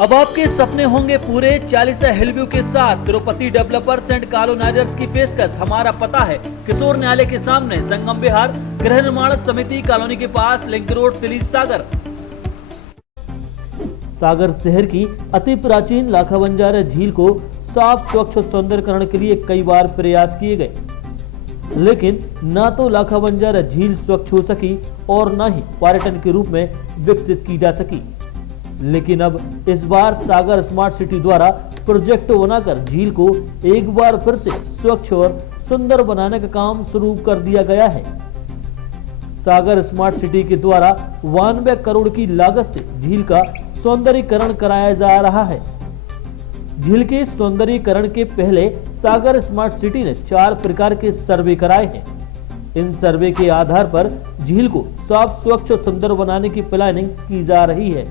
अब आपके सपने होंगे पूरे 40 हिलव्यू के साथ तिरुपति डेवलपर्स एंड कॉलोनाइजर्स की पेशकश। हमारा पता है किशोर न्यायालय के सामने, संगम विहार, गृह निर्माण समिति कॉलोनी के पास, लिंक रोड, तिली, सागर। सागर शहर की अति प्राचीन लाखा बंजारा झील को साफ स्वच्छ सौंदर्यकरण के लिए कई बार प्रयास किए गए, लेकिन न तो लाखा बंजारा झील स्वच्छ हो सकी और न ही पर्यटन के रूप में विकसित की जा सकी। लेकिन अब इस बार सागर स्मार्ट सिटी द्वारा प्रोजेक्ट बनाकर झील को एक बार फिर से स्वच्छ और सुंदर बनाने का काम शुरू कर दिया गया है। सागर स्मार्ट सिटी के द्वारा 92 करोड़ की लागत से झील का सौंदर्यीकरण कराया जा रहा है। झील के सौंदर्यीकरण के पहले सागर स्मार्ट सिटी ने 4 प्रकार के सर्वे कराए हैं। इन सर्वे के आधार पर झील को साफ, स्वच्छ और सुंदर बनाने की प्लानिंग की जा रही है।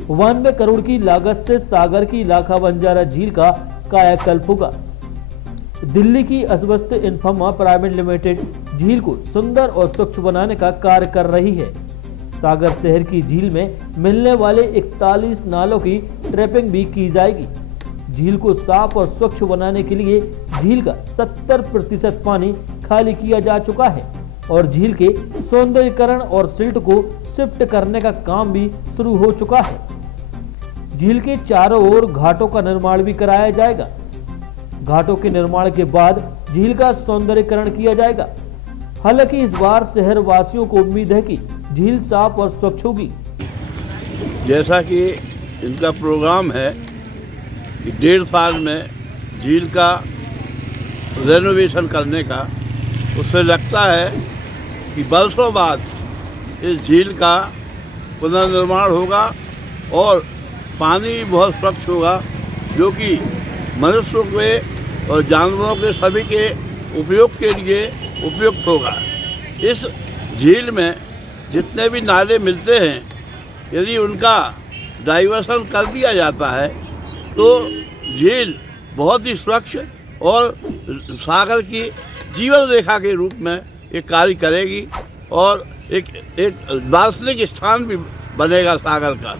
92 करोड़ की लागत से सागर की लाखा बंजारा झील का कायाकल्प होगा। दिल्ली की अस्वस्थ इन्फर्मा प्राइवेट लिमिटेड झील को सुंदर और स्वच्छ बनाने का कार्य कर रही है। सागर शहर की झील में मिलने वाले 41 नालों की ट्रैपिंग भी की जाएगी। झील को साफ और स्वच्छ बनाने के लिए झील का 70% पानी खाली किया जा चुका है और झील के सौंदर्यीकरण और सिल्ट को शिफ्ट करने का काम भी शुरू हो चुका है। झील के चारों ओर घाटों का निर्माण भी कराया जाएगा। घाटों के निर्माण के बाद झील का सौंदर्यीकरण किया जाएगा। हालांकि इस बार शहर वासियों को उम्मीद है कि झील साफ और स्वच्छ होगी। जैसा कि इनका प्रोग्राम है कि 1.5 साल में झील का रेनोवेशन करने का, उससे लगता है कि बरसों बाद इस झील का पुनर्निर्माण होगा और पानी भी बहुत स्वच्छ होगा, जो कि मनुष्यों के और जानवरों के सभी के उपयोग के लिए उपयुक्त होगा। इस झील में जितने भी नाले मिलते हैं, यदि उनका डाइवर्सन कर दिया जाता है तो झील बहुत ही स्वच्छ और सागर की जीवन रेखा के रूप में एक कार्य करेगी और एक दार्शनिक स्थान भी बनेगा सागर का।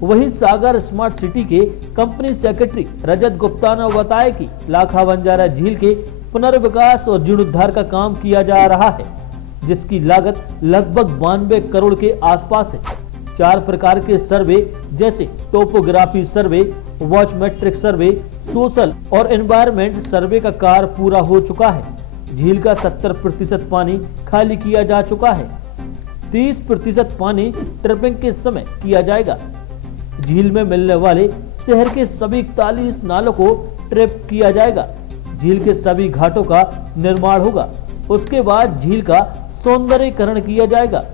वहीं सागर स्मार्ट सिटी के कंपनी सेक्रेटरी रजत गुप्ता ने बताया कि लाखा बंजारा झील के पुनर्विकास और जीर्णोद्धार का काम किया जा रहा है, जिसकी लागत लगभग 92 करोड़ के आसपास है। 4 प्रकार के सर्वे जैसे टोपोग्राफी सर्वे, वॉच मैट्रिक सर्वे, सोशल और एनवायरमेंट सर्वे का कार्य पूरा हो चुका है। झील का 70% पानी खाली किया जा चुका है। 30% पानी ट्रिपिंग के समय किया जाएगा। झील में मिलने वाले शहर के सभी 41 नालों को ट्रिप किया जाएगा। झील के सभी घाटों का निर्माण होगा। उसके बाद झील का सौंदर्यीकरण किया जाएगा।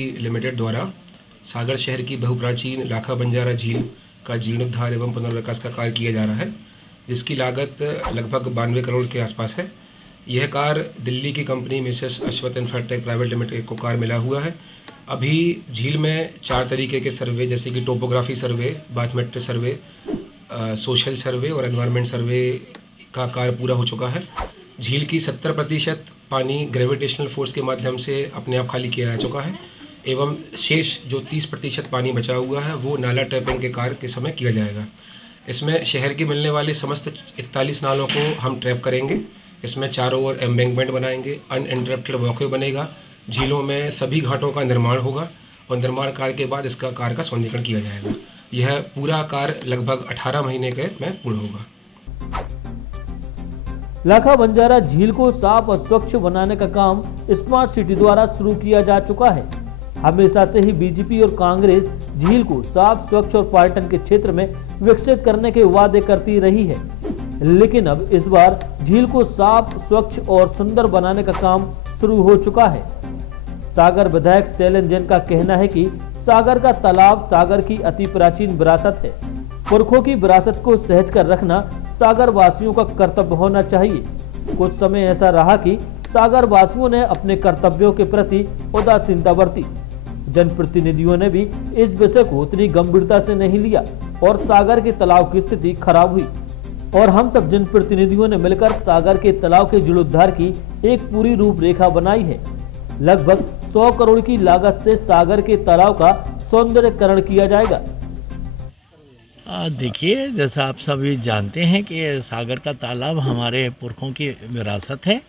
लिमिटेड द्वारा सागर शहर की बहुप्राचीन लाखा बंजारा झील का जीर्णोद्धार एवं पुनर्विकास का कार्य किया जा रहा है, जिसकी लागत लगभग 92 करोड़ के आसपास है। यह कार्य दिल्ली की company Mrs अश्वत Infratech private limited को कार्य मिला हुआ है। अभी झील में 4 तरीके के सर्वे जैसे कि टोपोग्राफी सर्वे, बाथमेट्रिक सर्वे, सोशल सर्वे और एनवायरनमेंट सर्वे का कार्य पूरा हो चुका है। झील की 70% पानी ग्रेविटेशनल फोर्स के माध्यम से अपने आप खाली किया जा चुका है एवं शेष जो 30% पानी बचा हुआ है वो नाला ट्रैपिंग के कार्य के समय किया जाएगा। इसमें शहर के मिलने वाले समस्त 41 नालों को हम ट्रैप करेंगे। इसमें चारों ओर एम्बैंकमेंट बनाएंगे, अनइंटरप्टेड वॉकवे बनेगा। झीलों में सभी घाटों का निर्माण होगा और निर्माण कार्य के बाद इसका कार्य का सौंदर्यीकरण किया जाएगा। यह पूरा कार्य लगभग 18 महीने के में पूर्ण होगा। लाखा बंजारा झील को साफ और स्वच्छ बनाने का काम स्मार्ट सिटी द्वारा शुरू किया जा चुका है। हमेशा से ही बीजेपी और कांग्रेस झील को साफ, स्वच्छ और पर्यटन के क्षेत्र में विकसित करने के वादे करती रही है, लेकिन अब इस बार झील को साफ, स्वच्छ और सुंदर बनाने का काम शुरू हो चुका है। सागर विधायक शैलेंद्र जैन का कहना है कि सागर का तालाब सागर की अति प्राचीन विरासत है। पुरखों की विरासत को सहज कर रखना सागर वासियों का कर्तव्य होना चाहिए। कुछ समय ऐसा रहा कि सागर वासियों ने अपने कर्तव्यों के प्रति उदासीनता बरती। जनप्रतिनिधियों ने भी इस विषय को उतनी गंभीरता से नहीं लिया और सागर के तालाब की स्थिति खराब हुई और हम सब जनप्रतिनिधियों ने मिलकर सागर के तालाब के जीर्णोद्धार की एक पूरी रूपरेखा बनाई है। लगभग 100 करोड़ की लागत से सागर के तालाब का सौंदर्यीकरण किया जाएगा। देखिए, जैसा आप सभी जानते हैं कि सागर का तालाब हमारे पुरखों की विरासत है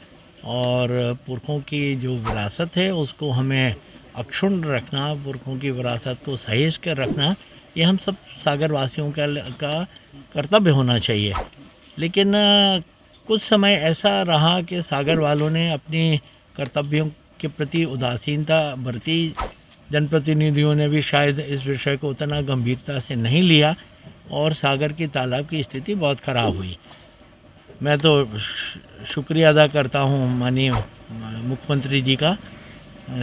और पुरखों की जो विरासत है उसको हमें अक्षुण्ण रखना, पुरखों की विरासत को सहेज कर रखना, ये हम सब सागर वासियों का कर्तव्य होना चाहिए। लेकिन कुछ समय ऐसा रहा कि सागर वालों ने अपनी कर्तव्यों के प्रति उदासीनता बरती। जनप्रतिनिधियों ने भी शायद इस विषय को उतना गंभीरता से नहीं लिया और सागर के तालाब की स्थिति बहुत ख़राब हुई। मैं तो शुक्रिया अदा करता हूँ माननीय मुख्यमंत्री जी का,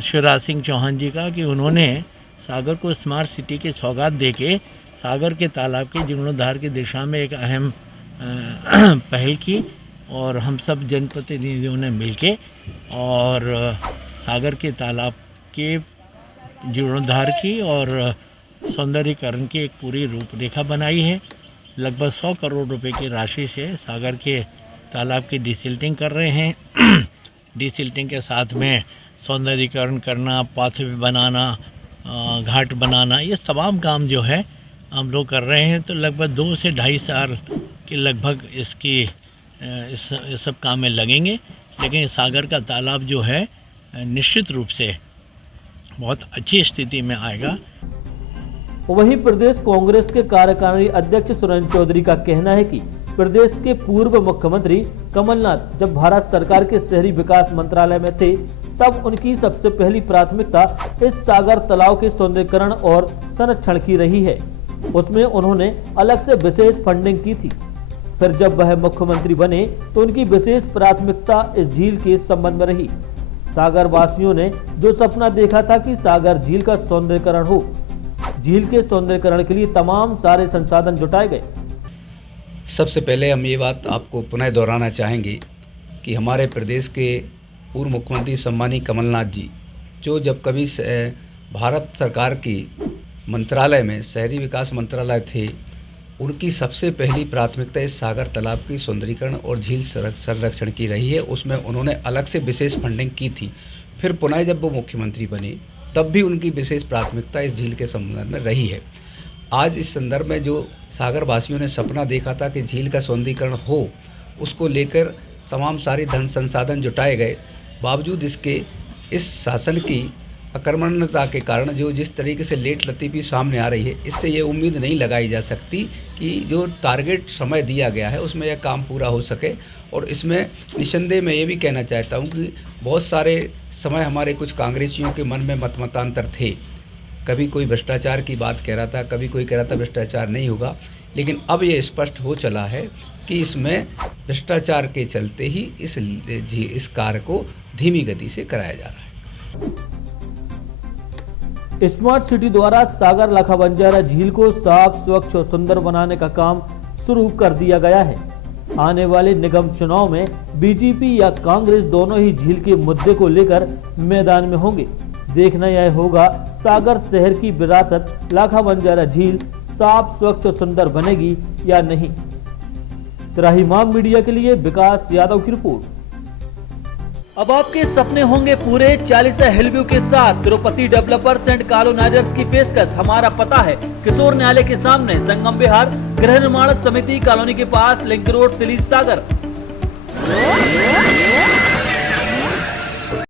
शिवराज सिंह चौहान जी का, कि उन्होंने सागर को स्मार्ट सिटी की सौगात देके सागर के तालाब के जीर्णोद्धार की दिशा में एक अहम पहल की और हम सब जनप्रतिनिधियों ने मिलके और सागर के तालाब के जीर्णोद्धार की और सौंदर्यीकरण की एक पूरी रूपरेखा बनाई है। लगभग 100 करोड़ रुपए की राशि से सागर के तालाब की डिसिल्टिंग कर रहे हैं। डिसिल्टिंग के साथ में सौंदर्यीकरण करना, पाथवे बनाना, घाट बनाना, ये तमाम काम जो है हम लोग कर रहे हैं। तो लगभग 2 से 2.5 साल के लगभग इस सब काम में लगेंगे। लेकिन सागर का तालाब जो है निश्चित रूप से बहुत अच्छी स्थिति में आएगा। वहीं प्रदेश कांग्रेस के कार्यकारिणी अध्यक्ष सुरेंद्र चौधरी का कहना है कि प्रदेश के पूर्व मुख्यमंत्री कमलनाथ जब भारत सरकार के शहरी विकास मंत्रालय में थे तब उनकी सबसे पहली प्राथमिकता इस सागर तालाब के सौंदर्यीकरण और संरक्षण की रही है। उसमें उन्होंने अलग से विशेष फंडिंग की थी। फिर जब वह मुख्यमंत्री बने तो उनकी विशेष प्राथमिकता इस झील के संबंध में रही। सागर वासियों ने जो सपना देखा था कि सागर झील का सौंदर्यीकरण हो, झील के सौंदर्यीकरण के लिए तमाम सारे संसाधन जुटाए गए। सबसे पहले हम ये बात आपको पुनः दोहराना चाहेंगे कि हमारे प्रदेश के पूर्व मुख्यमंत्री सम्मानीय कमलनाथ जी, जो जब कभी भारत सरकार की मंत्रालय में शहरी विकास मंत्रालय थे, उनकी सबसे पहली प्राथमिकता इस सागर तालाब की सौंदर्यीकरण और झील संरक्षण की रही है। उसमें उन्होंने अलग से विशेष फंडिंग की थी। फिर पुनः जब वो मुख्यमंत्री बने तब भी उनकी विशेष प्राथमिकता इस झील के संबंध में रही है। आज इस संदर्भ में जो सागर वासियों ने सपना देखा था कि झील का सौंदर्यीकरण हो, उसको लेकर तमाम सारे धन संसाधन जुटाए गए। बावजूद इसके इस शासन की अकर्मण्यता के कारण जो जिस तरीके से लेट लतीफ़ी सामने आ रही है, इससे ये उम्मीद नहीं लगाई जा सकती कि जो टारगेट समय दिया गया है उसमें यह काम पूरा हो सके। और इसमें निसंदेह मैं ये भी कहना चाहता हूँ कि बहुत सारे समय हमारे कुछ कांग्रेसियों के मन में मतमतांतर थे। कभी कोई भ्रष्टाचार की बात कह रहा था, कभी कोई कह रहा था भ्रष्टाचार नहीं होगा, लेकिन अब ये स्पष्ट हो चला है कि इसमें भ्रष्टाचार के चलते ही इस कार्य को धीमी गति से कराया जा रहा है। स्मार्ट सिटी द्वारा सागर लाखा बंजारा झील को साफ, स्वच्छ और सुंदर बनाने का काम शुरू कर दिया गया है। आने वाले निगम चुनाव में बीजेपी या कांग्रेस दोनों ही झील के मुद्दे को लेकर मैदान में होंगे। देखना यह होगा सागर शहर की विरासत लाखा बंजारा झील साफ, स्वच्छ और सुंदर बनेगी या नहीं। त्राहिमाम मीडिया के लिए विकास यादव की रिपोर्ट। अब आपके सपने होंगे पूरे 40 हिलव्यू के साथ तिरुपति डेवलपर्स एंड कॉलोनाइजर्स की पेशकश। हमारा पता है किशोर न्यायालय के सामने, संगम विहार, गृह निर्माण समिति कॉलोनी के पास, लिंक रोड, तिली, सागर।